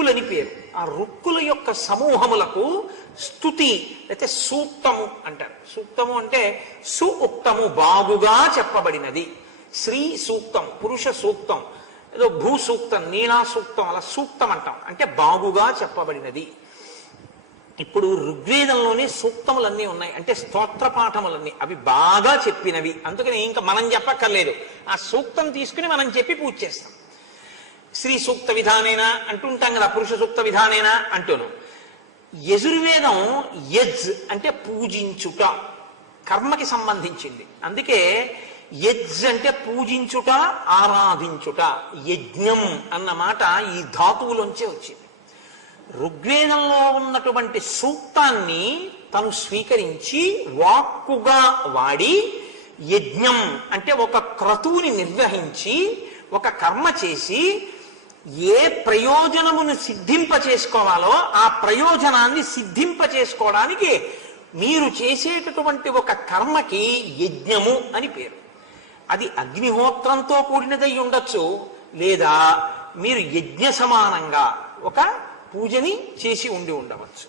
రుక్కులని పేరు. ఆ రుక్కుల యొక్క సమూహములకు స్తుతి అయితే సూక్తము అంటారు. సూక్తము అంటే సుఉక్తము, బాగుగా చెప్పబడినది. స్త్రీ సూక్తం, పురుష సూక్తం, ఏదో భూ సూక్తం, నీలా సూక్తం, అలా సూక్తం అంటాం. అంటే బాగుగా చెప్పబడినది. ఇప్పుడు ఋగ్వేదంలోనే సూక్తములన్నీ ఉన్నాయి, అంటే స్తోత్ర పాఠములన్నీ అవి బాగా చెప్పినవి. అందుకని ఇంకా మనం చెప్పక్కర్లేదు, ఆ సూక్తం తీసుకుని మనం చెప్పి పూజ చేస్తాం. స్త్రీ సూక్త విధానేనా అంటుంటాం కదా, పురుష సూక్త విధానేనా అంటూను. యజుర్వేదం యజ్ అంటే పూజించుట, కర్మకి సంబంధించింది. అందుకే యజ్ అంటే పూజించుట, ఆరాధించుట. యజ్ఞం అన్న మాట ఈ ధాతువులోంచే వచ్చింది. ఋగ్వేదంలో ఉన్నటువంటి సూక్తాన్ని తను స్వీకరించి వాక్కుగా వాడి యజ్ఞం అంటే ఒక క్రతువుని నిర్వహించి ఒక కర్మ చేసి ఏ ప్రయోజనమును సిద్ధింప చేసుకోవాలో ఆ ప్రయోజనాన్ని సిద్ధింప చేసుకోవడానికి మీరు చేసేటటువంటి ఒక కర్మకి యజ్ఞము అని పేరు. అది అగ్నిహోత్రంతో కూడినదై ఉండొచ్చు, లేదా మీరు యజ్ఞ సమానంగా ఒక పూజని చేసి ఉండి ఉండవచ్చు.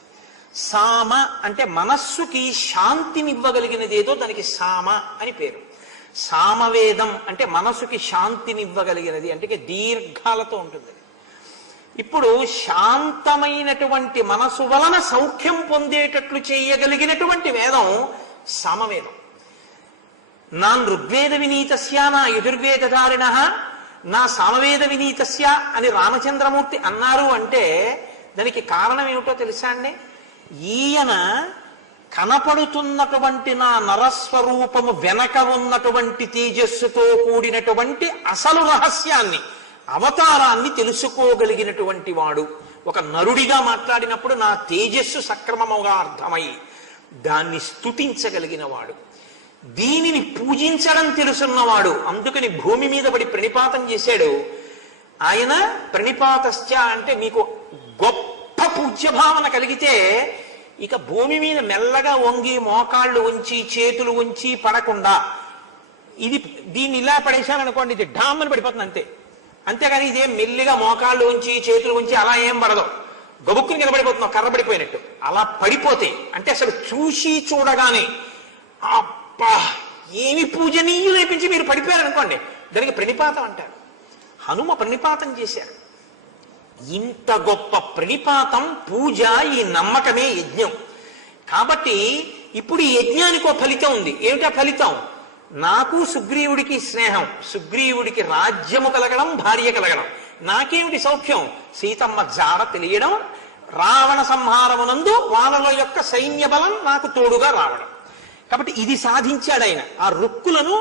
సామ అంటే మనస్సుకి శాంతినివ్వగలిగినదేదో దానికి సామ అని పేరు. సామవేదం అంటే మనసుకి శాంతినివ్వగలిగినది, అంటే దీర్ఘాలతో ఉంటుంది. ఇప్పుడు శాంతమైనటువంటి మనసు వలన సౌఖ్యం పొందేటట్లు చేయగలిగినటువంటి వేదం సామవేదం. నాన్ ఋగ్వేద వినీతస్య నా యజుర్వేదధారిణ నా సామవేద వినీతస్య అని రామచంద్రమూర్తి అన్నారు అంటే దానికి కారణం ఏమిటో తెలుసా అండి? ఈయన కనపడుతున్నటువంటి నా నరస్వరూపము వెనక ఉన్నటువంటి తేజస్సుతో కూడినటువంటి అసలు రహస్యాన్ని, అవతారాన్ని తెలుసుకోగలిగినటువంటి వాడు. ఒక నరుడిగా మాట్లాడినప్పుడు నా తేజస్సు సక్రమముగా అర్థమై దాన్ని స్తుతించగలిగిన వాడు, దీనిని పూజించడం తెలుసున్నవాడు. అందుకని భూమి మీద పడి ప్రణిపాతం చేశాడు ఆయన. ప్రణిపాతశ్చ అంటే మీకు గొప్ప పూజ్యభావన కలిగితే ఇక భూమి మీద మెల్లగా వంగి మోకాళ్ళు ఉంచి చేతులు ఉంచి పడకుండా, ఇది దీన్ని ఇలా పడేశాననుకోండి ఇది డామ్మని పడిపోతుంది అంతే. అంతేగాని ఇదేం మెల్లిగా మోకాళ్ళు ఉంచి చేతులు ఉంచి అలా ఏం పడదు, గబుక్కుని నిలబడిపోతున్నావు కర్ర పడిపోయినట్టు. అలా పడిపోతే అంటే అసలు చూసి చూడగానే అబ్బా ఏమి పూజనీయులు లేపించి మీరు పడిపోయారు అనుకోండి, దానికి ప్రణిపాతం అంటారు. హనుమ ప్రణిపాతం చేశారు. ఇంత గొప్ప ప్రణిపాతం, పూజ, ఈ నమ్మకమే యజ్ఞం. కాబట్టి ఇప్పుడు ఈ యజ్ఞానికి ఒక ఫలితం ఉంది. ఏమిటా ఫలితం? నాకు సుగ్రీవుడికి స్నేహం, సుగ్రీవుడికి రాజ్యము కలగడం, భార్య కలగడం. నాకేమిటి సౌఖ్యం? సీతమ్మ జాడ తెలియడం, రావణ సంహారమునందు వానల యొక్క సైన్య బలం నాకు తోడుగా రావడం. కాబట్టి ఇది సాధించాడు ఆయన. ఆ రుక్కులను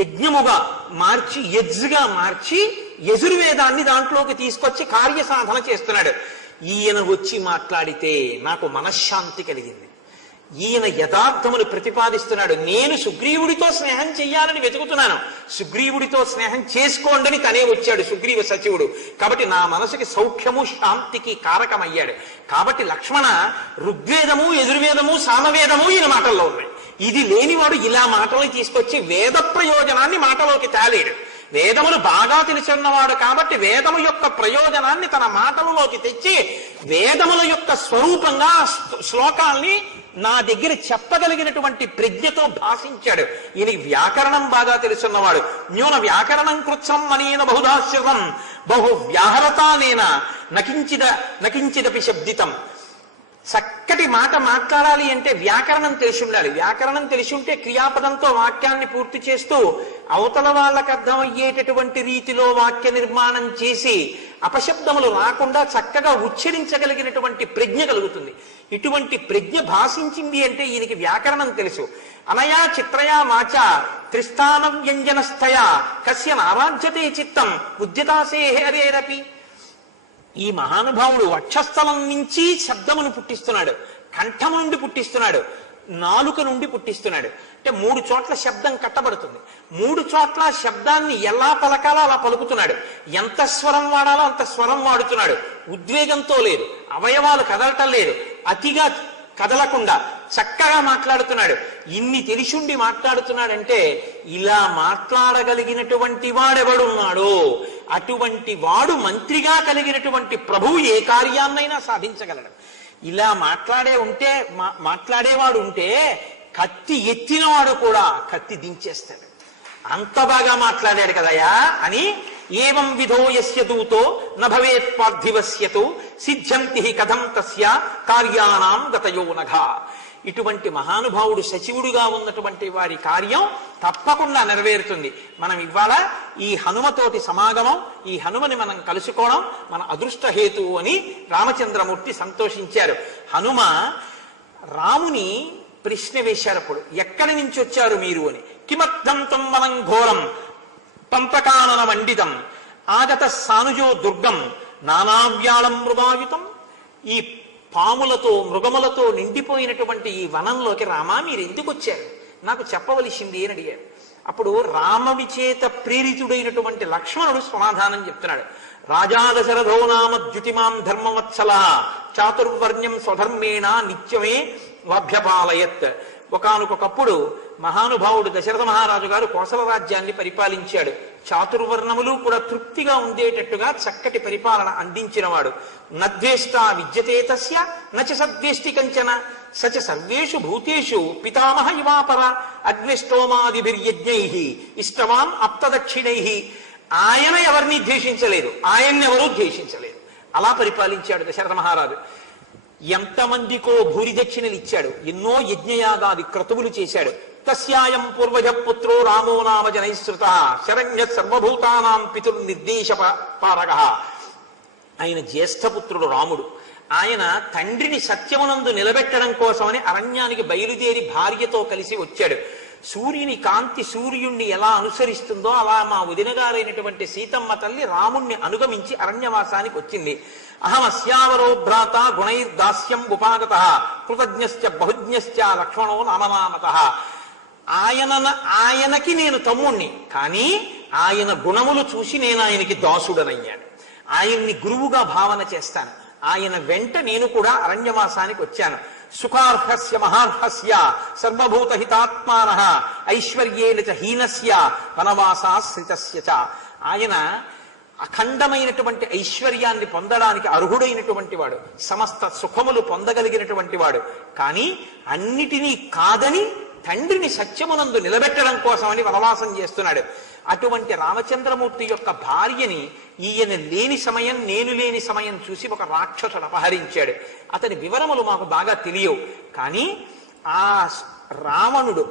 యజ్ఞముగా మార్చి, యజ్గా మార్చి యజుర్వేదాన్ని దాంట్లోకి తీసుకొచ్చి కార్యసాధన చేస్తున్నాడు. ఈయన వచ్చి మాట్లాడితే నాకు మనశ్శాంతి కలిగింది. ఈయన యథార్థమును ప్రతిపాదిస్తున్నాడు. నేను సుగ్రీవుడితో స్నేహం చెయ్యాలని వెతుకుతున్నాను, సుగ్రీవుడితో స్నేహం చేసుకోండి తనే వచ్చాడు సుగ్రీవ సచివుడు. కాబట్టి నా మనసుకి సౌఖ్యము శాంతికి కారకమయ్యాడు. కాబట్టి లక్ష్మణ, ఋగ్వేదము యజుర్వేదము సామవేదము ఈయన మాటల్లో ఉన్నాయి. ఇది లేనివాడు ఇలా మాటలు తీసుకొచ్చి వేద ప్రయోజనాన్ని మాటలోకి తేలేడు. వేదములు బాగా తెలుసున్నవాడు కాబట్టి వేదము యొక్క ప్రయోజనాన్ని తన మాటలలోకి తెచ్చి వేదముల యొక్క స్వరూపంగా శ్లోకాల్ని నా దగ్గర చెప్పగలిగినటువంటి ప్రజ్ఞతో భాషించాడు. ఈయనకి వ్యాకరణం బాగా తెలుసున్నవాడు. న్యూన వ్యాకరణం కృత్సం అనేన బహుదాశ్రితం బహు వ్యాహరతానేన నకించిదపి శబ్దితం. చక్కటి మాట మాట్లాడాలి అంటే వ్యాకరణం తెలిసి ఉండాలి. వ్యాకరణం తెలిసి ఉంటే క్రియాపదంతో వాక్యాన్ని పూర్తి చేస్తూ అవతల వాళ్ళకు అర్థమయ్యేటటువంటి రీతిలో వాక్య నిర్మాణం చేసి అపశబ్దములు రాకుండా చక్కగా ఉచ్చరించగలిగినటువంటి ప్రజ్ఞ కలుగుతుంది. ఇటువంటి ప్రజ్ఞ భాషించింది అంటే ఈయనకి వ్యాకరణం తెలుసు. అనయా చిత్రయా వాచ త్రిస్థాన వ్యంజనస్థయ కస్య నారాజ్యతే చిత్తం ఉద్యతాసే హరేరపి. ఈ మహానుభావుడు వక్షస్థలం నుంచి శబ్దమును పుట్టిస్తున్నాడు, కంఠము నుండి పుట్టిస్తున్నాడు, నాలుక నుండి పుట్టిస్తున్నాడు. అంటే 3 చోట్ల శబ్దం కట్టబడుతుంది. 3 చోట్ల శబ్దాన్ని ఎలా పలకాలో అలా పలుకుతున్నాడు. ఎంత స్వరం వాడాలో అంత స్వరం వాడుతున్నాడు. ఉద్వేగంతో లేదు, అవయవాలు కదలటం లేదు, అతిగా కదలకుండా చక్కగా మాట్లాడుతున్నాడు. ఇన్ని తెలిసుండి మాట్లాడుతున్నాడంటే ఇలా మాట్లాడగలిగినటువంటి వాడెవడున్నాడో అటువంటి వాడు మంత్రిగా కలిగినటువంటి ప్రభువు ఏ కార్యాన్నైనా సాధించగలడు. ఇలా మాట్లాడేవాడు ఉంటే కత్తి ఎత్తినవాడు కూడా కత్తి దించేస్తాడు. అంత బాగా మాట్లాడాడు కదయా అని ఏవం విధో యస్య దూతో నభవేత్ పార్థివస్యతు సిద్ధ్యంతి కథం తస్య కార్యాణం గతయో నఘ. ఇటువంటి మహానుభావుడు సచివుడుగా ఉన్నటువంటి వారి కార్యం తప్పకుండా నెరవేరుతుంది. మనం ఇవాళ ఈ హనుమతోటి సమాగమం, ఈ హనుమని మనం కలుసుకోవడం మన అదృష్ట హేతువు అని రామచంద్రమూర్తి సంతోషించారు. హనుమ రాముని ప్రశ్న వేశారప్పుడు, ఎక్కడి నుంచి వచ్చారు మీరు అని. కిమర్థం తం వనం ఘోరం పంపకానన మండితం ఆగత సానుజో దుర్గం నానావ్యాళం మృగాయుతం. ఈ పాములతో మృగములతో నిండిపోయినటువంటి ఈ వనంలోకి రామా మీరు ఎందుకు వచ్చారు, నాకు చెప్పవలసింది అని అడిగారు. అప్పుడు రామవి చేత ప్రేరితుడైనటువంటి లక్ష్మణుడు సమాధానం చెప్తున్నాడు. రాజా దశరథో నామ ద్యుతిమాం ధర్మవత్సల చాతుర్వర్ణ్యం స్వధర్మేణ నిత్యమే వాభ్యపాలయత్. ఒకానొకప్పుడు మహానుభావుడు దశరథ మహారాజు గారు కోసల రాజ్యాన్ని పరిపాలించాడు. చాతుర్వర్ణములు కూడా తృప్తిగా ఉండేటట్టుగా చక్కటి పరిపాలన అందించినవాడు. నద్వేష్ట విద్యతే తస్య నచ సద్వేష్టి కంచన సచ సర్వేషు భూతేషు పితామహ ఇవాపర అగ్నిష్టోమాదిభిర్యజ్ఞై ఇష్టవాన్ అప్తదక్షిణై. ఆయన ఎవరిని ద్వేషించలేదు, ఆయన్నెవరూ ద్వేషించలేదు. అలా పరిపాలించాడు దశరథ మహారాజు. ఎంతమందికో భూరి దక్షిణలు ఇచ్చాడు, ఎన్నో యజ్ఞయాగాది క్రతువులు చేశాడు. తస్యాయం పూర్వజ పుత్రో రామో నామ జనైశ్రుత శరణ్య సర్వభూతానాం పితుర్నిర్దేశ పారగ. ఆయన జ్యేష్ఠపుత్రుడు రాముడు. ఆయన తండ్రిని సత్యమునందు నిలబెట్టడం కోసమని అరణ్యానికి బయలుదేరి భార్యతో కలిసి వచ్చాడు. సూర్యుని కాంతి సూర్యుణ్ణి ఎలా అనుసరిస్తుందో అలా మా వదినగారైనటువంటి సీతమ్మ తల్లి రాముణ్ణి అనుగమించి అరణ్యవాసానికి వచ్చింది. అహమస్యావరో భ్రాత గుణైర్దాస్యం ఉపాగత కృతజ్ఞశ్చ బహుజ్ఞశ్చ లక్ష్మణో నామనామత. ఆయనకి నేను తమ్ముణ్ణి, కానీ ఆయన గుణములు చూసి నేను ఆయనకి దాసుడనయ్యాను. ఆయన్ని గురువుగా భావన చేస్తాను. ఆయన వెంట నేను కూడా అరణ్యవాసానికి వచ్చాను. సుఖార్హస్య మహార్హస్య సర్వభూత హితాత్మానః ఐశ్వర్యేన చ హీనస్య వనవాసాశ్రితస్య చ. ఆయన అఖండమైనటువంటి ఐశ్వర్యాన్ని పొందడానికి అర్హుడైనటువంటి వాడు, సమస్త సుఖములు పొందగలిగినటువంటి వాడు. కానీ అన్నిటినీ కాదని తండ్రిని సత్యమునందు నిలబెట్టడం కోసమని వనవాసం చేస్తున్నాడు. అటువంటి రామచంద్రమూర్తి యొక్క భార్యని ఈయన లేని సమయం, నేను లేని సమయం చూసి ఒక రాక్షసుడు అపహరించాడు. అతని వివరములు మాకు బాగా తెలియవు, కానీ ఆ రావణుడు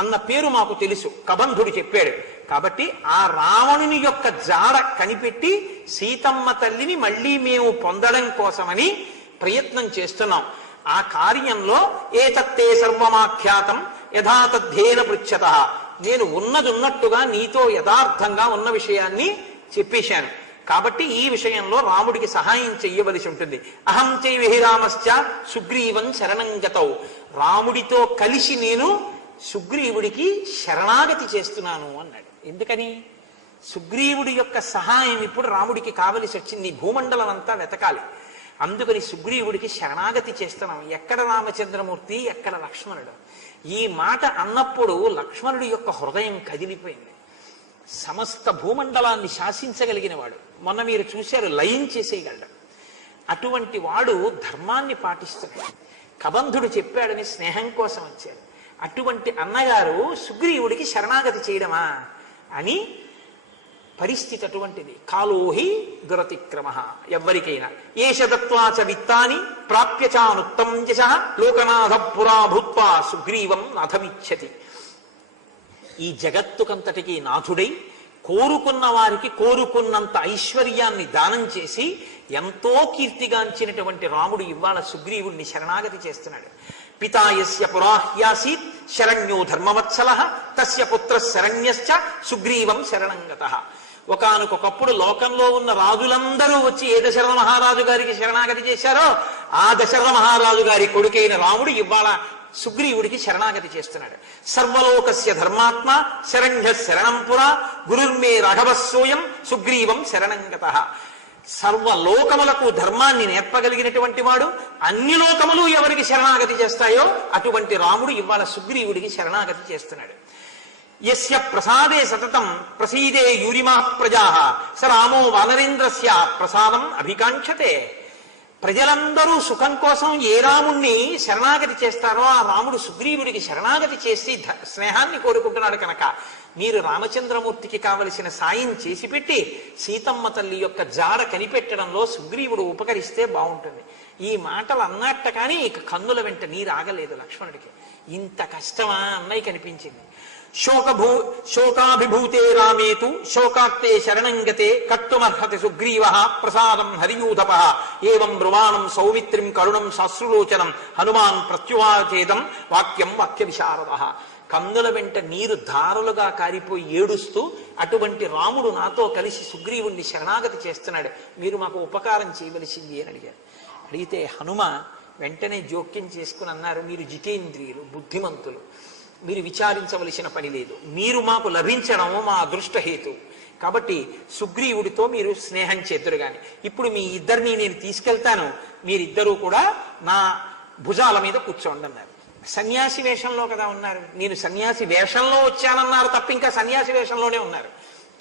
అన్న పేరు మాకు తెలుసు, కబంధుడు చెప్పాడు. కాబట్టి ఆ రావణుని యొక్క జాడ కనిపెట్టి సీతమ్మ తల్లిని మళ్ళీ మేము పొందడం కోసమని ప్రయత్నం చేస్తున్నాం. ఆ కార్యంలో ఏతత్తే సర్వమాఖ్యాతం యథాతద్ధేన పృచ్ఛత. నేను ఉన్నట్టుగా నీతో యథార్థంగా ఉన్న విషయాన్ని చెప్పేశాను. కాబట్టి ఈ విషయంలో రాముడికి సహాయం చెయ్యవలసి ఉంటుంది. అహం చైవేహి రామశ్చ సుగ్రీవం శరణంగతౌ. రాముడితో కలిసి నేను సుగ్రీవుడికి శరణాగతి చేస్తున్నాను అన్నాడు. ఎందుకని? సుగ్రీవుడి యొక్క సహాయం ఇప్పుడు రాముడికి కావలసి వచ్చింది. భూమండలం అంతా వెతకాలి. అందుకని సుగ్రీవుడికి శరణాగతి చేస్తున్నాం. ఎక్కడ రామచంద్రమూర్తి, ఎక్కడ లక్ష్మణుడు? ఈ మాట అన్నప్పుడు లక్ష్మణుడి యొక్క హృదయం కదిలిపోయింది. సమస్త భూమండలాన్ని శాసించగలిగిన వాడు, మొన్న మీరు చూశారు, లయం చేసేయగలడు. అటువంటి వాడు ధర్మాన్ని పాటిస్తున్నాడు. కబంధుడు చెప్పాడని స్నేహం కోసం వచ్చాడు. అటువంటి అన్నగారు సుగ్రీవుడికి శరణాగతి చేయడమా అని పరిస్థితి అటువంటిది. కాలోహి దురతిక్రమ. ఎవ్వరికైనా ఏష దత్వాచ విత్తాని ప్రాప్యచానుత్తమం యశ లోకనాథ పురా భూత్వా సుగ్రీవం నాథమిచ్చతి. ఈ జగత్తుకంతటికి నాథుడై కోరుకున్న వారికి కోరుకున్నంత ఐశ్వర్యాన్ని దానం చేసి ఎంతో కీర్తిగాంచినటువంటి రాముడు ఇవాళ సుగ్రీవుణ్ణి శరణాగతి చేస్తున్నాడు. పితాయస్య పురాహ్యాసీత్ శరణ్యో ధర్మవత్సలః తస్య పుత్ర శరణ్యశ్చ సుగ్రీవం శరణంగతః. ఒకానొకప్పుడు లోకంలో ఉన్న రాజులందరూ వచ్చి ఏ దశరథ మహారాజు గారికి శరణాగతి చేశారో ఆ దశరథ మహారాజు గారి కొడుకైన రాముడు ఇవాళ సుగ్రీవుడికి శరణాగతి చేస్తున్నాడు. సర్వలోకస్య ధర్మాత్మ శరణ్య శరణం పురా గురుర్మే రాఘవస్సోయం సుగ్రీవం శరణంగతః. సర్వలోకములకు ధర్మాన్ని నేర్పగలిగినటువంటి వాడు, అన్ని లోకములు ఎవరికి శరణాగతి చేస్తాయో అటువంటి రాముడు ఇవాళ సుగ్రీవుడికి శరణాగతి చేస్తున్నాడు. యస్య ప్రసాదే సతతం ప్రసీదే యూరిమా ప్రజా స రామో వానరేంద్రస్య ప్రసాదం అభికాంక్షతే. ప్రజలందరూ సుఖం కోసం ఏ రాముణ్ణి శరణాగతి చేస్తారో ఆ రాముడు సుగ్రీవుడికి శరణాగతి చేసి స్నేహాన్ని కోరుకుంటున్నాడు కనుక మీరు రామచంద్రమూర్తికి కావలసిన సాయం చేసి పెట్టి సీతమ్మ తల్లి యొక్క జాడ కనిపెట్టడంలో సుగ్రీవుడు ఉపకరిస్తే బాగుంటుంది. ఈ మాటలు అన్నట్ట కానీ ఇక కన్నుల వెంట నీరు ఆగలేదు లక్ష్మణుడికి. ఇంత కష్టమా అన్నయ్య కనిపించింది. శోకాభిభూతే రామేతు శోకాక్తే శరణంగతే కర్తుమర్హతి సుగ్రీవ ప్రసాదం హరియూధప ఏవం బ్రువాణం సౌమిత్రిం కరుణం శాశ్రులోచనం హనుమాన్ ప్రత్యువాచేదం వాక్యం వాక్య విశారద. కన్నుల వెంట నీరు ధారలుగా కారిపోయి ఏడుస్తూ అటువంటి రాముడు నాతో కలిసి సుగ్రీవుణ్ణి శరణాగతి చేస్తున్నాడు, మీరు మాకు ఉపకారం చేయవలసింది అని అడిగారు. అడిగితే హనుమ వెంటనే జోక్యం చేసుకుని అన్నారు, మీరు జితేంద్రియులు, బుద్ధిమంతులు, మీరు విచారించవలసిన పని లేదు. మీరు మాకు లభించడం మా అదృష్టహేతు. కాబట్టి సుగ్రీవుడితో మీరు స్నేహం చేద్దురు గాని ఇప్పుడు మీ ఇద్దరిని నేను తీసుకెళ్తాను, మీరిద్దరూ కూడా నా భుజాల మీద కూర్చోండి అన్నారు. సన్యాసి వేషంలో కదా ఉన్నారు, నేను సన్యాసి వేషంలో వచ్చానన్నారు తప్ప ఇంకా సన్యాసి వేషంలోనే ఉన్నారు.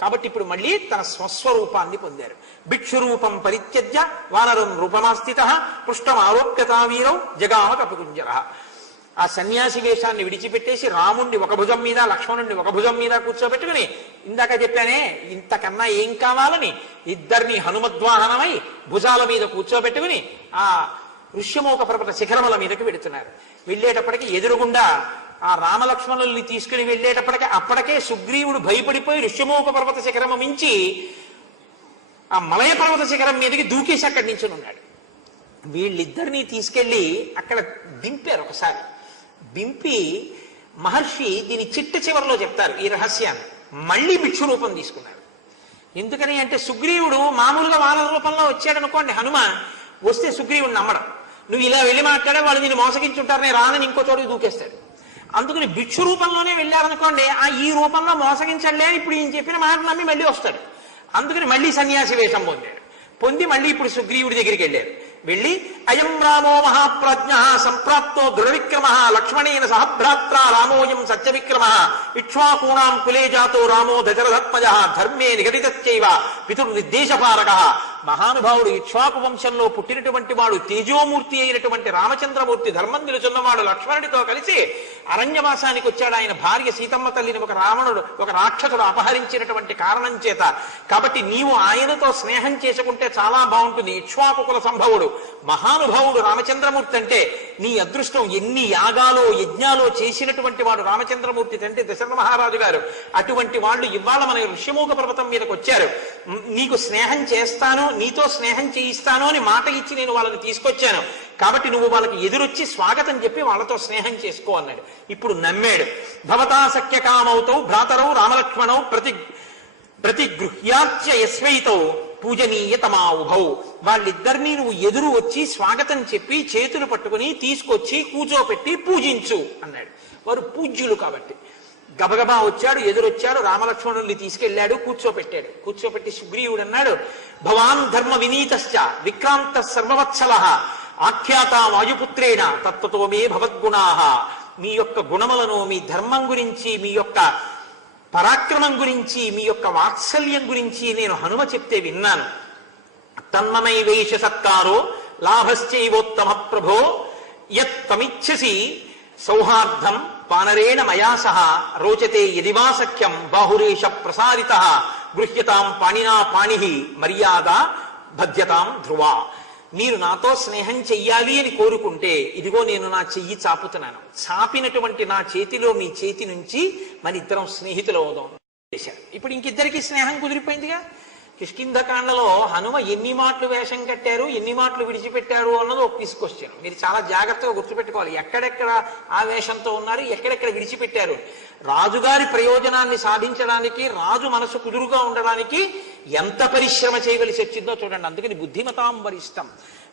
కాబట్టి ఇప్పుడు మళ్ళీ తన స్వస్వరూపాన్ని పొందారు. భిక్షురూపం పరిత్యజ్య వానరం రూపమాస్థిత పృష్టం ఆరోప్యతా వీరౌ జగామ కపికుంజర. ఆ సన్యాసి వేషాన్ని విడిచిపెట్టేసి రాముణ్ణి ఒక భుజం మీద లక్ష్మణుణ్ణి ఒక భుజం మీద కూర్చోబెట్టుకుని ఇందాక చెప్పానే ఇంతకన్నా ఏం కావాలని ఇద్దరిని హనుమద్వాహనమై భుజాల మీద కూర్చోబెట్టుకుని ఆ ఋష్యమూక పర్వత శిఖరముల మీదకి వెడుతున్నారు. వెళ్ళేటప్పటికి ఎదురుగుండా ఆ రామలక్ష్మణుల్ని తీసుకుని వెళ్ళేటప్పటికి అప్పటికే సుగ్రీవుడు భయపడిపోయి ఋష్యమూక పర్వత శిఖరము మించి ఆ మలయ పర్వత శిఖరం మీదకి దూకేసి అక్కడి నుంచి ఉన్నాడు. వీళ్ళిద్దరినీ తీసుకెళ్లి అక్కడ దింపారు. ఒకసారి దింపి మహర్షి దీని చిట్ట చివరిలో చెప్తారు ఈ రహస్యాన్ని. మళ్ళీ భిక్షు రూపం తీసుకున్నారు. ఎందుకని అంటే సుగ్రీవుడు మామూలుగా వానర రూపంలో వచ్చాడు అనుకోండి, హనుమ వస్తే సుగ్రీవుడిని నమ్మడం, నువ్వు ఇలా వెళ్ళి మాట్లాడే వాళ్ళు నేను మోసగించుంటారు, నేను రానని ఇంకో చోటుకి దూకేస్తాడు. అందుకని భిక్షు రూపంలోనే వెళ్ళారనుకోండి, ఈ రూపంలో మోసగించలే అని ఇప్పుడు ఈయన చెప్పిన మాట నమ్మి మళ్ళీ వస్తాడు. అందుకని మళ్ళీ సన్యాసి వేషం పొంది మళ్ళీ ఇప్పుడు సుగ్రీవుడి దగ్గరికి వెళ్ళారు. వెళ్ళి అయం రామో మహాప్రజ్ఞ సంప్రాప్తో దృఢవిక్రమ లక్ష్మణేన సహభ్రాత్రా రామోయం సత్యవిక్రమ ఇక్ష్వాకూణాం కులే జాతో రామో దశరథత్మజ ధర్మే నిగదితైవ పితుర్నిర్దేశపారక. మహానుభావుడు ఇక్ష్వాకు వంశంలో పుట్టినటువంటి వాడు తేజోమూర్తి అయినటువంటి రామచంద్రమూర్తి ధర్మం నిలుచున్నవాడు లక్ష్మణుడితో కలిసి అరణ్యవాసానికి వచ్చాడు. ఆయన భార్య సీతమ్మ తల్లిని ఒక రాక్షసుడు అపహరించినటువంటి కారణం చేత. కాబట్టి నీవు ఆయనతో స్నేహం చేసుకుంటే చాలా బాగుంటుంది. ఇక్ష్వాకు కుల సంభవుడు మహానుభావుడు రామచంద్రమూర్తి అంటే నీ అదృష్టం. ఎన్ని యాగాలో యజ్ఞాలో చేసినటువంటి వాడు రామచంద్రమూర్తి అంటే దశరథ మహారాజు గారు. అటువంటి వాళ్ళు ఇవాళ మన ఋష్యమూక పర్వతం మీదకి వచ్చారు. నీకు స్నేహం చేస్తాను, నీతో స్నేహం చేయిస్తాను అని మాట ఇచ్చి నేను వాళ్ళని తీసుకొచ్చాను. కాబట్టి నువ్వు వాళ్ళకి ఎదురొచ్చి స్వాగతం చెప్పి వాళ్ళతో స్నేహం చేసుకో అన్నాడు. ఇప్పుడు నమ్మాడు. భవతా సఖ్యకామౌతౌ భ్రాతరౌ రామలక్ష్మణౌ ప్రతిగృహ్యాచ్య యస్వైతౌ పూజనీయ తమావుభౌ. వాళ్ళిద్దరినీ నువ్వు ఎదురు వచ్చి స్వాగతం చెప్పి చేతులు పట్టుకుని తీసుకొచ్చి కూర్చోపెట్టి పూజించు అన్నాడు. వారు పూజ్యులు కాబట్టి గబగబా వచ్చాడు, ఎదురొచ్చాడు, రామలక్ష్మణుల్ని తీసుకెళ్లాడు, కూర్చోపెట్టాడు. కూర్చోపెట్టి సుగ్రీవుడు అన్నాడు, భవాన్ ధర్మ వినీతశ్చ విక్రాంత సర్వవత్సల ఆఖ్యాత వాయుపుత్రేణ తత్వతో మే భవద్గుణాః. మీ యొక్క గుణములను, మీ ధర్మం గురించి, మీ యొక్క పరాక్రమం గురించి, మీ యొక్క వాత్సల్యం గురించి నేను హనుమ చెప్తే విన్నాను. తన్మమై వైష సత్కారో లాభశ్చైవోత్తమ ప్రభో యత్తమిచ్చసి సౌహార్దం వానరేణ మయా సహ రోచతే యదివా సఖ్యం బాహురేష ప్రసారిత గృహ్యతాం పాణినా పాణి మర్యాద భద్యతాం ధ్రువా. మీరు నాతో స్నేహం చెయ్యాలి అని కోరుకుంటే ఇదిగో నేను నా చెయ్యి చాపుతున్నాను. చాపినటువంటి నా చేతిలో మీ చేతి నుంచి మన ఇద్దరం స్నేహితులు అవుదాం చేశారు. ఇప్పుడు ఇంకిద్దరికి స్నేహం కుదిరిపోయిందిగా. కిష్కింధకాండలో హనుమ ఎన్ని మాటలు వేషం కట్టారు, ఎన్ని మాటలు విడిచిపెట్టారు అన్నది ఒక తీసుకొచ్చాను. మీరు చాలా జాగ్రత్తగా గుర్తుపెట్టుకోవాలి. ఎక్కడెక్కడ ఆ వేషంతో ఉన్నారు, ఎక్కడెక్కడ విడిచిపెట్టారు. రాజుగారి ప్రయోజనాన్ని సాధించడానికి, రాజు మనసు కుదురుగా ఉండడానికి ఎంత పరిశ్రమ చేయవలసి వచ్చిందో చూడండి. అందుకని బుద్ధిమతాం వరిష్టం.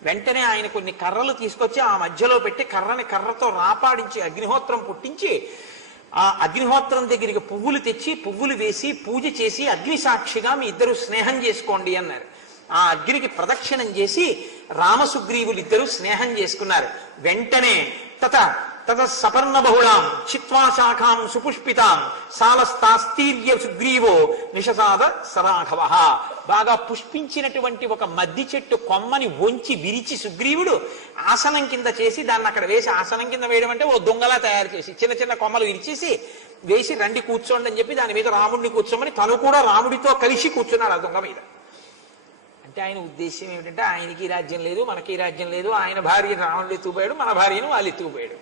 వెంటనే ఆయన కొన్ని కర్రలు తీసుకొచ్చి ఆ మధ్యలో పెట్టి కర్రతో రాపాడించి అగ్నిహోత్రం పుట్టించి ఆ అగ్నిహోత్రం దగ్గరికి పువ్వులు తెచ్చి పువ్వులు వేసి పూజ చేసి అగ్ని సాక్షిగా మీ ఇద్దరు స్నేహం చేసుకోండి అన్నారు. ఆ అగ్నికి ప్రదక్షిణం చేసి రామసుగ్రీవులు ఇద్దరు స్నేహం చేసుకున్నారు. వెంటనే తత తత సపర్ణ బహుళాం చిత్వా శాఖాం సుపుష్పితాం సాలస్తాస్తీర్య సుగ్రీవో నిషసాద సరాఘవ. బాగా పుష్పించినటువంటి ఒక మద్ది చెట్టు కొమ్మని వంచి విరిచి సుగ్రీవుడు ఆసనం కింద చేసి దాన్ని అక్కడ వేసి, ఆసనం కింద వేయడం అంటే ఓ దొంగలా తయారు చేసి చిన్న చిన్న కొమ్మలు విరిచేసి వేసి రండి కూర్చోండి అని చెప్పి దాని మీద రాముడిని కూర్చోమని తను కూడా రాముడితో కలిసి కూర్చున్నాడు ఆ దొంగ మీద. అంటే ఆయన ఉద్దేశం ఏమిటంటే ఆయనకి రాజ్యం లేదు, మనకి రాజ్యం లేదు, ఆయన భార్య రావణుడు ఎత్తుకుపోయాడు, మన భార్యను వాళ్ళు ఎత్తుకుపోయాడు,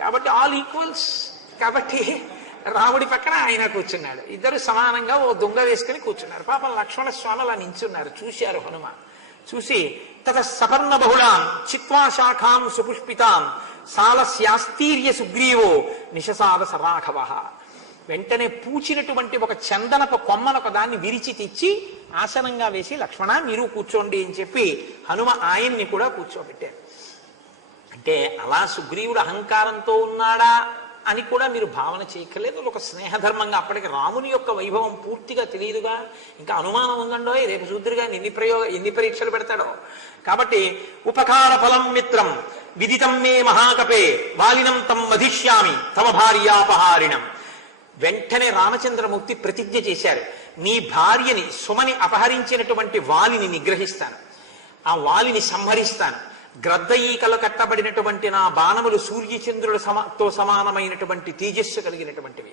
కాబట్టి ఆల్ ఈక్వల్స్. కాబట్టి రాముడి పక్కన ఆయన కూర్చున్నాడు, ఇద్దరు సమానంగా ఓ దొంగ వేసుకుని కూర్చున్నారు. పాపం లక్ష్మణ స్వామి అలా నించున్నారు, చూశారు హనుమ. చూసి తత సపర్ణ బహుళాం చిత్వా శాఖాం సుపుష్పితాం సాలస్యాస్తీర్య సుగ్రీవో నిషసాద సరాఘవ. వెంటనే పూచినటువంటి ఒక చందనపు కొమ్మను ఒక దాన్ని విరిచి తెచ్చి ఆసనంగా వేసి లక్ష్మణ మీరు కూర్చోండి అని చెప్పి హనుమ ఆయన్ని కూడా కూర్చోబెట్టారు. అంటే అలా సుగ్రీవుడు అహంకారంతో ఉన్నాడా అని కూడా మీరు భావన చేయక్కర్లేదు. ఒక స్నేహధర్మంగా అప్పటికి రాముని యొక్క వైభవం పూర్తిగా తెలియదుగా, ఇంకా అనుమానం ఉందండో రేపు చూద్దురుగా ఎన్ని పరీక్షలు పెడతాడో. కాబట్టి ఉపకార ఫలం మిత్రం విదితం మే మహాకపే వాలినం తం వధిష్యామి తమ భార్యాపహారిణం. వెంటనే రామచంద్రమూర్తి ప్రతిజ్ఞ చేశారు, నీ భార్యని సుమని అపహరించినటువంటి వాలిని నిగ్రహిస్తాను, ఆ వాలిని సంహరిస్తాను, గ్రద్ద ఈకలు కట్టబడినటువంటి నా బాణములు సూర్యచంద్రుల తో సమానమైనటువంటి తేజస్సు కలిగినటువంటివి.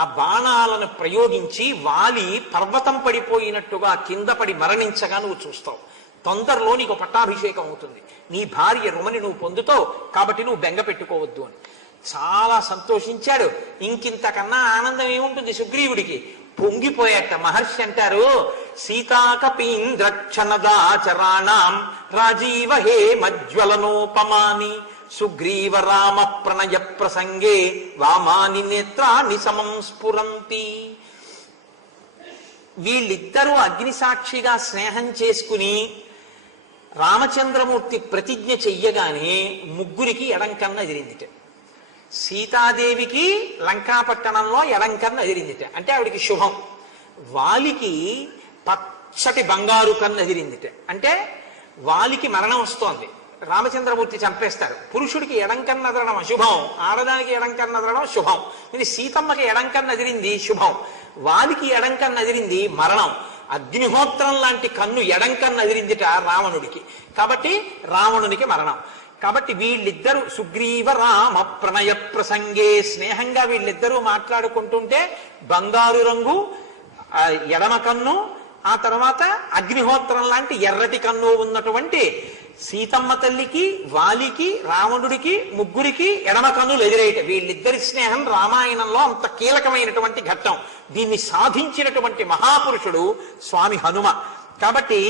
ఆ బాణాలను ప్రయోగించి వాలి పర్వతం పడిపోయినట్టుగా కింద పడి మరణించగా నువ్వు చూస్తావు. తొందరలో నీకు పట్టాభిషేకం అవుతుంది, నీ భార్య రుమని నువ్వు పొందుతావు, కాబట్టి నువ్వు బెంగ పెట్టుకోవద్దు అని. చాలా సంతోషించాడు. ఇంకింతకన్నా ఆనందం ఏముంటుంది సుగ్రీవుడికి? పొంగిపోయాట. మహర్షి అంటారు, సీతాకపీంద్రక్షణదాచరాణం రాజీవ హే మజ్వలనోపమాని సుగ్రీవ రామ ప్రణయ ప్రసంగే వామాని నేత్రాని సమం స్ఫురంతి. వీళ్ళిద్దరూ అగ్నిసాక్షిగా స్నేహం చేసుకుని రామచంద్రమూర్తి ప్రతిజ్ఞ చెయ్యగానే ముగ్గురికి ఎడంకన్న ఎదిరిందిట. సీతాదేవికి లంకాపట్టణంలో ఎడంకన్న ఎదిరిందిట, అంటే ఆవిడికి శుభం. వాలికి పచ్చటి బంగారు కన్ను ఎదిరిందిట, అంటే వాలికి మరణం వస్తోంది, రామచంద్రమూర్తి చంపేస్తారు. పురుషుడికి ఎడంకన్న ఎదరడం అశుభం, ఆడదానికి ఎడంకన్న ఎదరడం శుభం. ఇది సీతమ్మకి ఎడంకన్న ఎదిరింది శుభం, వాలికి ఎడంకన్న ఎదిరింది మరణం. అగ్నిహోత్రం లాంటి కన్ను ఎడంకన్న ఎదిరిందిట రావణుడికి, కాబట్టి రావణునికి మరణం. కాబట్టి వీళ్ళిద్దరూ సుగ్రీవ రామ ప్రణయ ప్రసంగే స్నేహంగా వీళ్ళిద్దరూ మాట్లాడుకుంటుంటే బంగారు రంగు ఎడమ కన్ను, ఆ తర్వాత అగ్నిహోత్రం లాంటి ఎర్రటి కన్ను ఉన్నటువంటి సీతమ్మ తల్లికి వాలికి రావణుడికి ముగ్గురికి ఎడమ కన్నులు ఎదురేయట. వీళ్ళిద్దరి స్నేహం రామాయణంలో అంత కీలకమైనటువంటి ఘట్టం. దీన్ని సాధించినటువంటి మహాపురుషుడు స్వామి హనుమ. కాబట్టి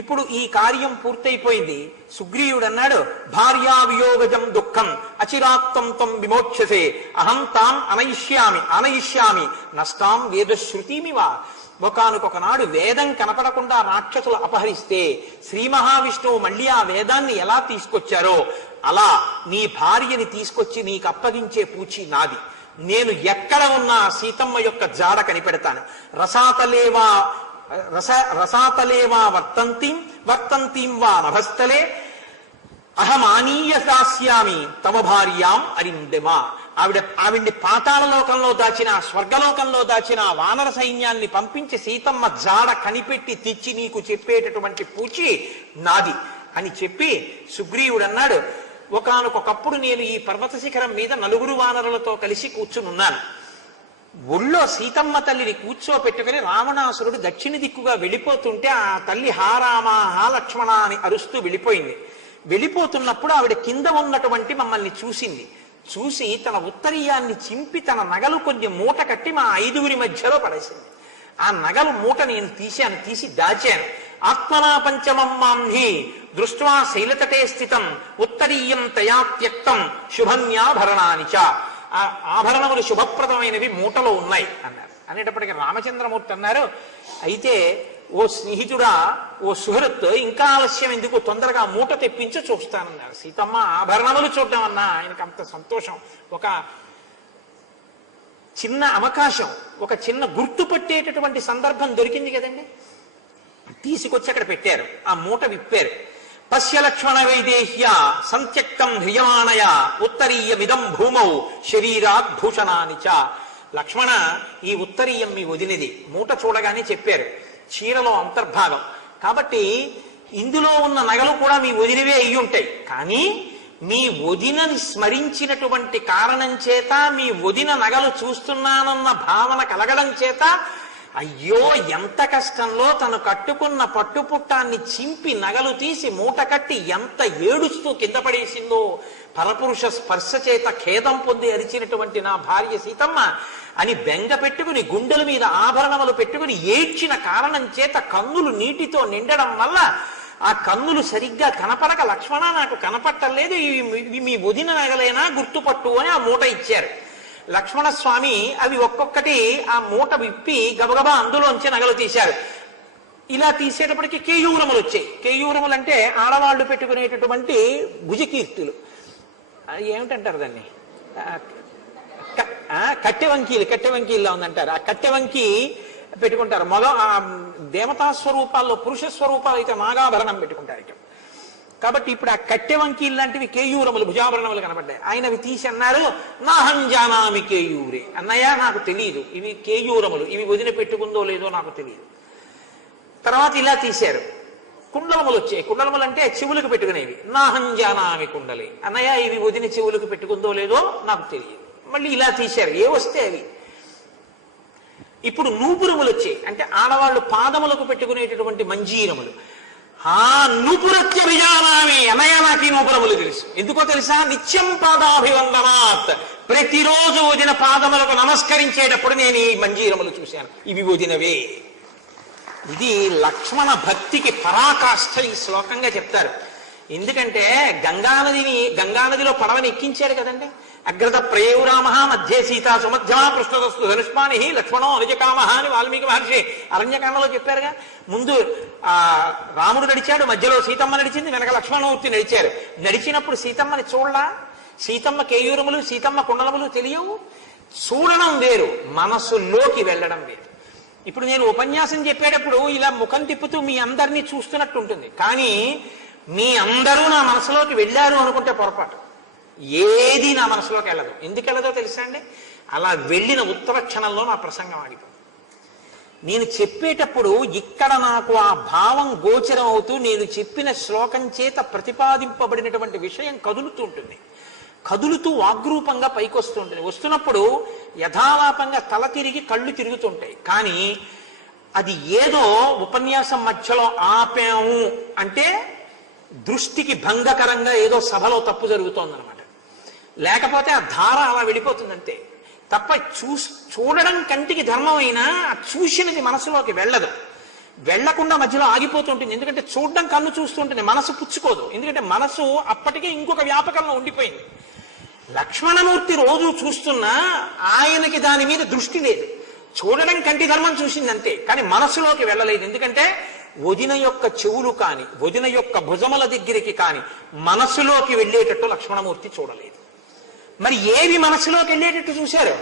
ఇప్పుడు ఈ కార్యం పూర్తయిపోయింది. సుగ్రీవుడు అన్నాడు, భార్యా వియోగజం దుఃఖం అచిరాత్తం తం విమోక్షసే అహం తాం అనయిష్యామి నష్టాం వేదశ్రుతిమివా. ఒకనొకనాడు వేదం కనపడకుండా రాక్షసులు అపహరిస్తే శ్రీ మహావిష్ణువు మళ్ళీ ఆ వేదాన్ని ఎలా తీసుకొచ్చారో అలా నీ భార్యని తీసుకొచ్చి నీకు అప్పగించే పూచి నాది. నేను ఎక్కడ ఉన్నా సీతమ్మ యొక్క జాడ కనిపెడతాను. రసాతలేవా వర్తంతీం వా నభస్థలే అహమానీయ దాస్యామి తమ భార్యాం అరిందెమా. ఆవిడ్ని పాతాళ లోకంలో దాచిన, స్వర్గలోకంలో దాచిన వానర సైన్యాన్ని పంపించి సీతమ్మ జాడ కనిపెట్టి తెచ్చి నీకు చెప్పేటటువంటి పూచి నాది అని చెప్పి సుగ్రీవుడు అన్నాడు, ఒకానొకప్పుడు నేను ఈ పర్వత శిఖరం మీద 4 వానరులతో కలిసి కూర్చునున్నాను. ఒళ్ళో సీతమ్మ తల్లిని కూర్చోపెట్టుకుని రావణాసురుడు దక్షిణ దిక్కుగా వెళ్ళిపోతుంటే ఆ తల్లి హారామ హా లక్ష్మణ అని అరుస్తూ వెళ్ళిపోయింది. వెళ్ళిపోతున్నప్పుడు ఆవిడ కింద ఉన్నటువంటి మమ్మల్ని చూసి తన ఉత్తరీయాన్ని చింపి తన నగలు కొన్ని మూట కట్టి మా 5గురి మధ్యలో పడేసింది. ఆ నగలు మూట నేను తీసి దాచాను. ఆత్మనా పంచమం మాంహి దృష్ట్వా శైలతటే స్థితం ఉత్తరీయం తయా త్యక్తం శుభన్యాభరణానిచ. ఆ ఆభరణములు శుభప్రదమైనవి మూటలో ఉన్నాయి అన్నారు. అనేటప్పటికీ రామచంద్రమూర్తి అన్నారు, అయితే ఓ స్నేహితుడా, ఓ సుహృత్, ఇంకా ఆలస్యం ఎందుకు, తొందరగా మూట తెప్పించి చూస్తానన్నారు. సీతమ్మ ఆభరణములు చూడడం అన్నా ఆయనకు అంత సంతోషం. ఒక చిన్న అవకాశం, ఒక చిన్న గుర్తుపట్టేటటువంటి సందర్భం దొరికింది కదండి. తీసుకొచ్చి అక్కడ పెట్టారు, ఆ మూట విప్పారు. పశ్య లక్ష్మణ వైదేహ్య సంత్యక్తం హ్రియమాణయ ఉత్తరీయమిదం భూమౌ శరీరాత్ భూషణాని చ. లక్ష్మణ, ఈ ఉత్తరీయం మీ వదినది. మూట చూడగానే చెప్పారు, చీరలో అంతర్భాగం కాబట్టి ఇందులో ఉన్న నగలు కూడా మీ వదినవే అయ్యి ఉంటాయి. కానీ మీ వదినని స్మరించినటువంటి కారణం చేత, మీ వదిన నగలు చూస్తున్నానన్న భావన కలగడం చేత, అయ్యో ఎంత కష్టంలో తను కట్టుకున్న పట్టుపుట్టాన్ని చింపి నగలు తీసి మూట కట్టి ఎంత ఏడుస్తూ కింద పడేసిందో, పరపురుష స్పర్శ చేత ఖేదం పొంది అరిచినటువంటి నా భార్య సీతమ్మ అని బెంగ పెట్టుకుని, గుండెల మీద ఆభరణములు పెట్టుకుని ఏడ్చిన కారణం చేత కన్నులు నీటితో నిండడం వల్ల ఆ కన్నులు సరిగ్గా కనపడక, లక్ష్మణ నాకు కనపట్టలేదు, ఇవి మీ వదిన నగలేనా, గుర్తుపట్టు అని ఆ మూట ఇచ్చారు. లక్ష్మణస్వామి అవి ఒక్కొక్కటి ఆ మూట విప్పి గబగబా అందులోంచి నగలు తీశారు. ఇలా తీసేటప్పటికి కేయూరములు వచ్చాయి. కేయూరములు అంటే ఆడవాళ్లు పెట్టుకునేటటువంటి భుజకీర్తులు. ఏమిటంటారు దాన్ని? కట్టెవంకీల్లో ఉందంటారు. ఆ కట్టెవంకి పెట్టుకుంటారు. దేవతా స్వరూపాల్లో పురుష స్వరూపాలు అయితే నాగాభరణం పెట్టుకుంటారు ఇక. కాబట్టి ఇప్పుడు ఆ కట్టెవంకి లాంటివి కేయూరములు, భుజాభరణములు కనబడ్డాయి. ఆయన అవి తీసి అన్నారు, నాహం జానామి కేయూరే. అన్నయ్య నాకు తెలియదు, ఇవి కేయూరములు, ఇవి వదిన పెట్టుకుందో లేదో నాకు తెలియదు. తర్వాత ఇలా తీశారు, కుండలములు వచ్చాయి. కుండలములు అంటే చెవులకు పెట్టుకునేవి. నాహం జానామి కుండలి. అన్నయ్య ఇవి వదిన చెవులకు పెట్టుకుందో లేదో నాకు తెలియదు. మళ్ళీ ఇలా తీశారు, ఏ వస్తే అవి. ఇప్పుడు నూపురములు వచ్చాయి, అంటే ఆడవాళ్ళు పాదములకు పెట్టుకునేటటువంటి మంజీరములు. నూపురత్యభిజానామి. అన్నయ్య నాకు ఈ నూపురములు తెలుసు. ఎందుకో తెలుసా? నిత్యం పాదాభివందనాత్. ప్రతిరోజు వదిన పాదములకు నమస్కరించేటప్పుడు నేను ఈ మంజీరములు చూశాను, ఇవి వదినవే. ఇది లక్ష్మణ భక్తికి పరాకాష్ఠ ఈ శ్లోకంగా చెప్తారు. ఎందుకంటే గంగానదిలో పడవని ఎక్కించారు కదండి. అగ్రత ప్రయేరామ మధ్య సీతా సుమధ్యమా పృష్ఠతస్తు ధనుష్మాని లక్ష్మణో అనుజకామ అని వాల్మీకి మహర్షి అరణ్యకాండలో చెప్పారుగా. ముందు రాముడు నడిచాడు, మధ్యలో సీతమ్మ నడిచింది, వెనక లక్ష్మణమూర్తి నడిచారు. నడిచినప్పుడు సీతమ్మని చూడలా? సీతమ్మ కేయూరములు, సీతమ్మ కుండలములు తెలియవు. చూడడం వేరు, మనసులోకి వెళ్ళడం వేరు. ఇప్పుడు నేను ఉపన్యాసం చెప్పేటప్పుడు ఇలా ముఖం తిప్పుతూ మీ అందరినీ చూస్తున్నట్టు ఉంటుంది, కానీ మీ అందరూ నా మనసులోకి వెళ్ళారు అనుకుంటే పొరపాటు. ఏది నా మనసులోకి వెళ్ళదు. ఎందుకు వెళ్ళదో తెలుసా అండి? అలా వెళ్ళిన ఉత్తర క్షణంలో నా ప్రసంగం ఆగిపోతుంది. నేను చెప్పేటప్పుడు ఇక్కడ నాకు ఆ భావం గోచరం అవుతూ నేను చెప్పిన శ్లోకం చేత ప్రతిపాదింపబడినటువంటి విషయం కదులుతూ ఉంటుంది. కదులుతూ వాగ్రూపంగా పైకి వస్తుంటుంది. వస్తున్నప్పుడు యథాలాపంగా తల తిరిగి కళ్ళు తిరుగుతుంటాయి. కానీ అది ఏదో ఉపన్యాసం మధ్యలో ఆపాము అంటే దృష్టికి భంగకరంగా ఏదో సభలో తప్పు జరుగుతోందనమాట. లేకపోతే ఆ ధార అలా వెళ్ళిపోతుందంతే తప్ప చూడడం కంటికి ధర్మం అయినా చూసినది మనసులోకి వెళ్ళదు. వెళ్లకుండా మధ్యలో ఆగిపోతుంటుంది. ఎందుకంటే చూడడం కన్ను చూస్తుంటుంది, మనసు పుచ్చుకోదు. ఎందుకంటే మనసు అప్పటికే ఇంకొక వ్యాపకంలో ఉండిపోయింది. లక్ష్మణమూర్తి రోజు చూస్తున్నా ఆయనకి దాని మీద దృష్టి లేదు. చూడడం కంటి ధర్మం చూసింది అంతే, కానీ మనసులోకి వెళ్ళలేదు. ఎందుకంటే వదిన యొక్క చెవులు కాని, వదిన యొక్క భుజముల దగ్గరికి కాని మనసులోకి వెళ్ళేటట్టు లక్ష్మణమూర్తి చూడలేదు. మరి ఏవి మనసులోకి వెళ్ళేటట్టు చూశారు?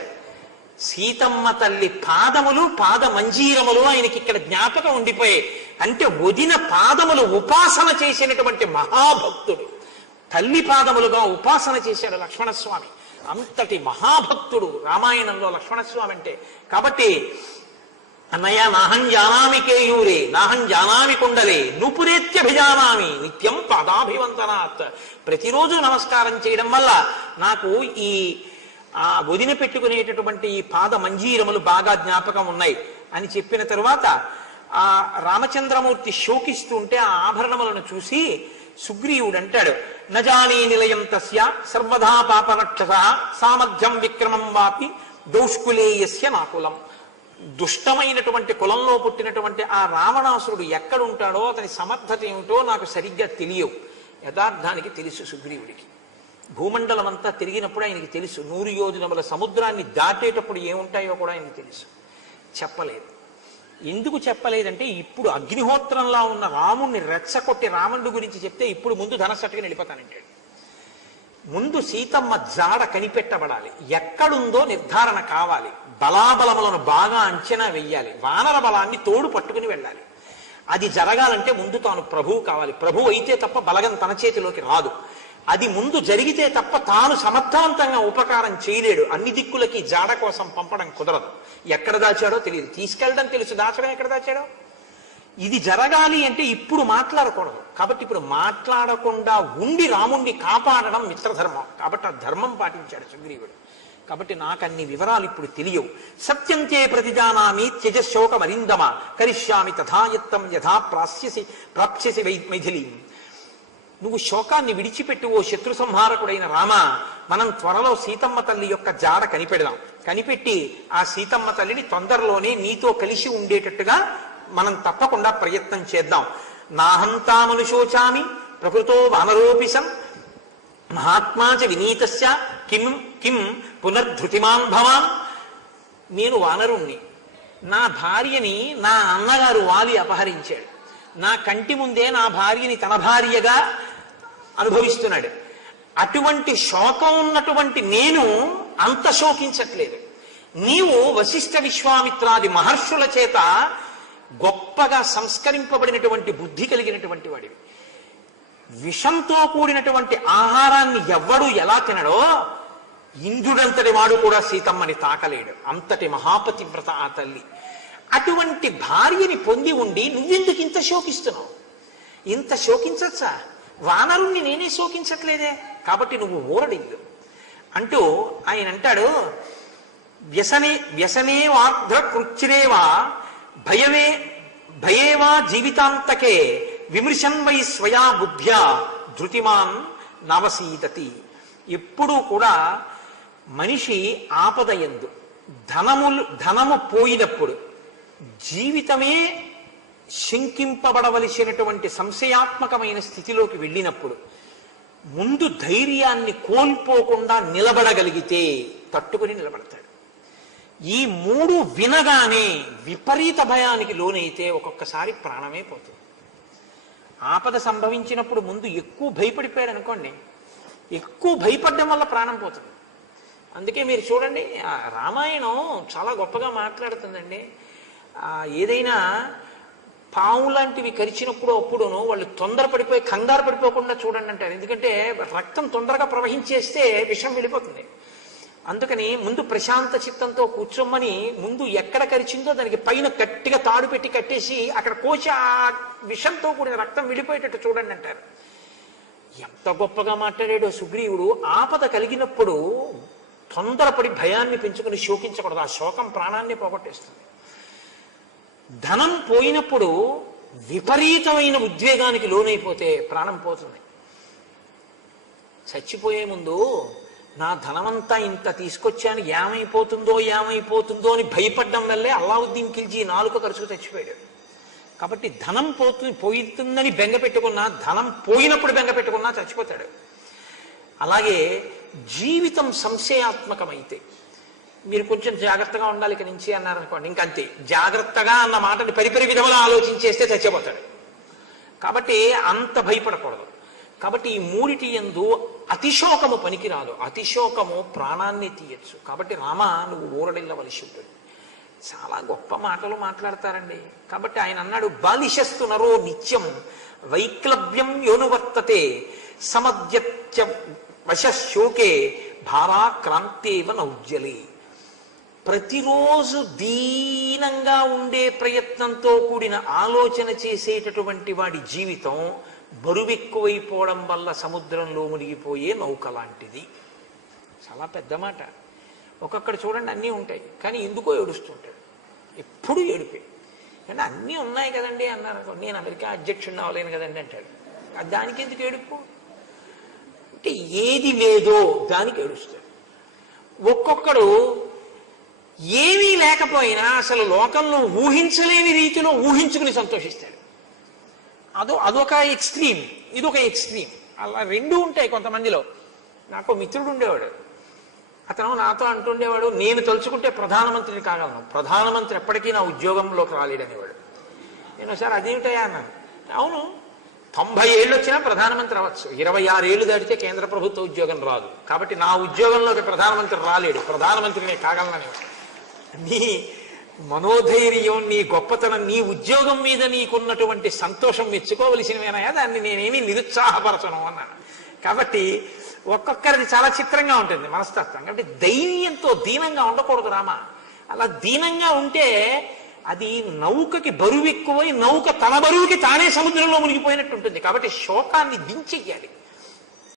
సీతమ్మ తల్లి పాదములు, పాద మంజీరములు ఆయనకి ఇక్కడ జ్ఞాపకం ఉండిపోయాయి. అంటే వదిన పాదములు ఉపాసన చేసినటువంటి మహాభక్తుడు, తల్లి పాదములుగా ఉపాసన చేశాడు లక్ష్మణస్వామి. అంతటి మహాభక్తుడు రామాయణంలో లక్ష్మణస్వామి అంటే. కాబట్టి అన్నయ్య నాహం జానామి కేయూరే, నాహం జానామి కుండలే, నూపురేత్యభిజానామి నిత్యం పాదాభివందనాత్. ప్రతిరోజు నమస్కారం చేయడం వల్ల నాకు ఈ వదిన పెట్టుకునేటటువంటి ఈ పాద మంజీరములు బాగా జ్ఞాపకం ఉన్నాయి అని చెప్పిన తరువాత ఆ రామచంద్రమూర్తి శోకిస్తుంటే ఆ ఆభరణములను చూసి సుగ్రీవుడు అంటాడు, నజానీ నిలయం తస్య సర్వదా పాపనక్షస సామర్థ్యం విక్రమం వాపి దౌష్కులేయస్య నాకులం. దుష్టమైనటువంటి కులంలో పుట్టినటువంటి ఆ రావణాసురుడు ఎక్కడుంటాడో అతని సమర్థత ఏమిటో నాకు సరిగ్గా తెలియవు. యథార్థానికి తెలుసు సుగ్రీవుడికి. భూమండలం అంతా తిరిగినప్పుడు ఆయనకి తెలుసు. 100 యోజనముల సముద్రాన్ని దాటేటప్పుడు ఏముంటాయో కూడా ఆయనకి తెలుసు. చెప్పలేదు. ఎందుకు చెప్పలేదంటే ఇప్పుడు అగ్నిహోత్రంలా ఉన్న రాముణ్ణి రెచ్చకొట్టి రావణుడి గురించి చెప్తే ఇప్పుడు ముందు ధనస్సట్టుకుని వెళ్ళిపోతానంటాడు. ముందు సీతమ్మ జాడ కనిపెట్టబడాలి, ఎక్కడుందో నిర్ధారణ కావాలి, బలాబలములను బాగా అంచనా వెయ్యాలి, వానర బలాన్ని తోడు పట్టుకుని వెళ్ళాలి. అది జరగాలంటే ముందు తాను ప్రభువు కావాలి. ప్రభువు అయితే తప్ప బలగం తన చేతిలోకి రాదు. అది ముందు జరిగితే తప్ప తాను సమర్థవంతంగా ఉపకారం చేయలేడు. అన్ని దిక్కులకి జాడ కోసం పంపడం కుదరదు. ఎక్కడ దాచాడో తెలియదు, తీసుకెళ్ళడం తెలుసు, దాచడం ఎక్కడ దాచాడో. ఇది జరగాలి అంటే ఇప్పుడు మాట్లాడకూడదు. కాబట్టి ఇప్పుడు మాట్లాడకుండా ఉండి రాముణ్ణి కాపాడడం మిత్రధర్మం. కాబట్టి ఆ ధర్మం పాటించాడు సుగ్రీవుడు. కాబట్టి నాకు అన్ని వివరాలు ఇప్పుడు తెలియవు. సత్యంతే ప్రతిజానామి త్యజశోకమరిందమ కరిష్యామి తథాయత్తం యథా ప్రాప్స్యసి మైథిలి. నువ్వు శోకాన్ని విడిచిపెట్టి ఓ శత్రు సంహారకుడైన రామ, మనం త్వరలో సీతమ్మ తల్లి యొక్క జాడ కనిపెడదాం. కనిపెట్టి ఆ సీతమ్మ తల్లిని తొందరలోనే నీతో కలిసి ఉండేటట్టుగా మనం తప్పకుండా ప్రయత్నం చేద్దాం. నాహంతామనుశోచామి ప్రకృతో వానరోపిసం మహాత్మాచ వినీతస్య కిం కిం పునర్ధృతిమాన్ భవాన్. నేను వానరుణ్ణి, నా భార్యని నా అన్నగారు వాలి అపహరించాడు. నా కంటి ముందే నా భార్యని తన భార్యగా అనుభవిస్తున్నాడు. అటువంటి శోకం ఉన్నటువంటి నేను అంత శోకించట్లేదు. నీవు వశిష్ఠ విశ్వామిత్రాది మహర్షుల చేత గొప్పగా సంస్కరింపబడినటువంటి బుద్ధి కలిగినటువంటి వాడివి. విషంతో కూడినటువంటి ఆహారాన్ని ఎవ్వడు ఎలా తినడో ఇంద్రుడంతటి వాడు కూడా సీతమ్మని తాకలేడు. అంతటి మహాపతివ్రత ఆ తల్లి. అటువంటి భార్యని పొంది ఉండి నువ్వెందుకు ఇంత శోకిస్తున్నావు? ఇంత శోకించచ్చా? వానరుణ్ణి నేనే శోకించట్లేదే. కాబట్టి నువ్వు ఊరడిల్లు అంటూ ఆయన అంటాడు, వ్యసనే వార్ధ కృచ్చిరేవా భయేవా జీవితాంతకే విమృశన్ వై స్వయా బుద్ధ్యా ధృతిమాన్ నవసీదతి. ఎప్పుడూ కూడా మనిషి ఆపదయందు ధనము పోయినప్పుడు, జీవితమే శంకింపబడవలసినటువంటి సంశయాత్మకమైన స్థితిలోకి వెళ్ళినప్పుడు ముందు ధైర్యాన్ని కోల్పోకుండా నిలబడగలిగితే తట్టుకుని నిలబడతాడు. ఈ మూడు వినగానే విపరీత భయానికి లోనైతే ఒక్కొక్కసారి ప్రాణమే పోతుంది. ఆపద సంభవించినప్పుడు ముందు ఎక్కువ భయపడిపోయాడు అనుకోండి, ఎక్కువ భయపడడం వల్ల ప్రాణం పోతుంది. అందుకే మీరు చూడండి, రామాయణం చాలా గొప్పగా మాట్లాడుతుందండి. ఏదైనా పాము లాంటివి కరిచినప్పుడు అప్పుడును వాళ్ళు తొందరపడిపోయి కంగారు పడిపోకుండా చూడండి అంటారు. ఎందుకంటే రక్తం తొందరగా ప్రవహించేస్తే విషం వెళ్ళిపోతుంది. అందుకని ముందు ప్రశాంత చిత్తంతో కూర్చోమని, ముందు ఎక్కడ కరిచిందో దానికి పైన గట్టిగా తాడు పెట్టి కట్టేసి అక్కడ కోసి ఆ విషంతో కూడిన రక్తం విడిపోయేటట్టు చూడండి అంటారు. ఎంత గొప్పగా మాట్లాడాడో సుగ్రీవుడు. ఆపద కలిగినప్పుడు తొందరపడి భయాన్ని పెంచుకుని శోకించకూడదు. ఆ శోకం ప్రాణాన్ని పోగొట్టేస్తుంది. ధనం పోయినప్పుడు విపరీతమైన ఉద్వేగానికి లోనైపోతే ప్రాణం పోతుంది. చచ్చిపోయే ముందు నా ధనమంతా ఇంత తీసుకొచ్చాను, ఏమైపోతుందో అని భయపడ్డం వల్లే అల్లావుద్దీన్ ఖిల్జీ 4 ఖర్చుకు చచ్చిపోయాడు. కాబట్టి ధనం పోతుందని బెంగ పెట్టుకున్నా, ధనం పోయినప్పుడు బెంగ పెట్టుకున్నా చచ్చిపోతాడు. అలాగే జీవితం సంశయాత్మకమైతే మీరు కొంచెం జాగ్రత్తగా ఉండాలి ఇక నుంచి అన్నారనుకోండి, ఇంకంతే. జాగ్రత్తగా అన్న మాటని పరిపరి విధములు ఆలోచించేస్తే చచ్చిపోతాడు. కాబట్టి అంత భయపడకూడదు. కాబట్టి ఈ మూడిటి యందు అతిశోకము పనికిరాదు. అతిశోకము ప్రాణాన్ని తీయచ్చు. కాబట్టి రామ, నువ్వు ఊరడిల్లవలసి ఉంటుంది. చాలా గొప్ప మాటలు మాట్లాడతారండి. కాబట్టి ఆయన అన్నాడు, బాలిశస్తు నరో నిత్యం వైక్లభ్యం యోనువర్తతే సమద్యత్య వశశోకే భారాక్రాంతేవ నౌజ్జలే. ప్రతిరోజు దీనంగా ఉండే ప్రయత్నంతో కూడిన ఆలోచన చేసేటటువంటి వాడి జీవితం బరువెక్కువైపోవడం వల్ల సముద్రంలో మునిగిపోయే నౌక లాంటిది. చాలా పెద్ద మాట. ఒక్కొక్కడు చూడండి అన్నీ ఉంటాయి, కానీ ఎందుకో ఏడుస్తుంటాడు. ఎప్పుడు ఏడిపే. అంటే అన్నీ ఉన్నాయి కదండి అన్నారు. నేను అమెరికా అధ్యక్షుడిని అవ్వలేను కదండి అంటాడు. దానికి ఎందుకు ఏడుపు? అంటే ఏది లేదో దానికి ఏడుస్తాడు. ఒక్కొక్కడు ఏమీ లేకపోయినా అసలు లోకంలో ఊహించలేని రీతిలో ఊహించుకుని సంతోషిస్తాడు. అదొక ఎక్స్ట్రీమ్, ఇదొక ఎక్స్ట్రీమ్. అలా రెండు ఉంటాయి కొంతమందిలో. నాకు మిత్రుడు ఉండేవాడు. అతను నాతో అంటుండేవాడు, నేను తలుచుకుంటే ప్రధానమంత్రిని కాగలను, ప్రధానమంత్రి ఎప్పటికీ నా ఉద్యోగంలోకి రాలేడనేవాడు. నేను ఒకసారి అదేమిటయా అన్నాను. అవును, 90 ఏళ్ళు వచ్చినా ప్రధానమంత్రి అవ్వచ్చు, 26 ఏళ్ళు దాటితే కేంద్ర ప్రభుత్వ ఉద్యోగం రాదు. కాబట్టి నా ఉద్యోగంలోకి ప్రధానమంత్రి రాలేడు, ప్రధానమంత్రినే కాగలననేవాడు. మనోధైర్యం, నీ గొప్పతనం, నీ ఉద్యోగం మీద నీకున్నటువంటి సంతోషం మెచ్చుకోవలసినవేనాయా, దాన్ని నేనేమి నిరుత్సాహపరచను అన్నాను. కాబట్టి ఒక్కొక్కరిది చాలా చిత్రంగా ఉంటుంది మనస్తత్వం. కాబట్టి ధైర్యంతో దీనంగా ఉండకూడదు రామ. అలా దీనంగా ఉంటే అది నౌకకి బరువు ఎక్కువై నౌక తన బరువుకి తానే సముద్రంలో మునిగిపోయినట్టు ఉంటుంది. కాబట్టి శోకాన్ని దించెయ్యాలి.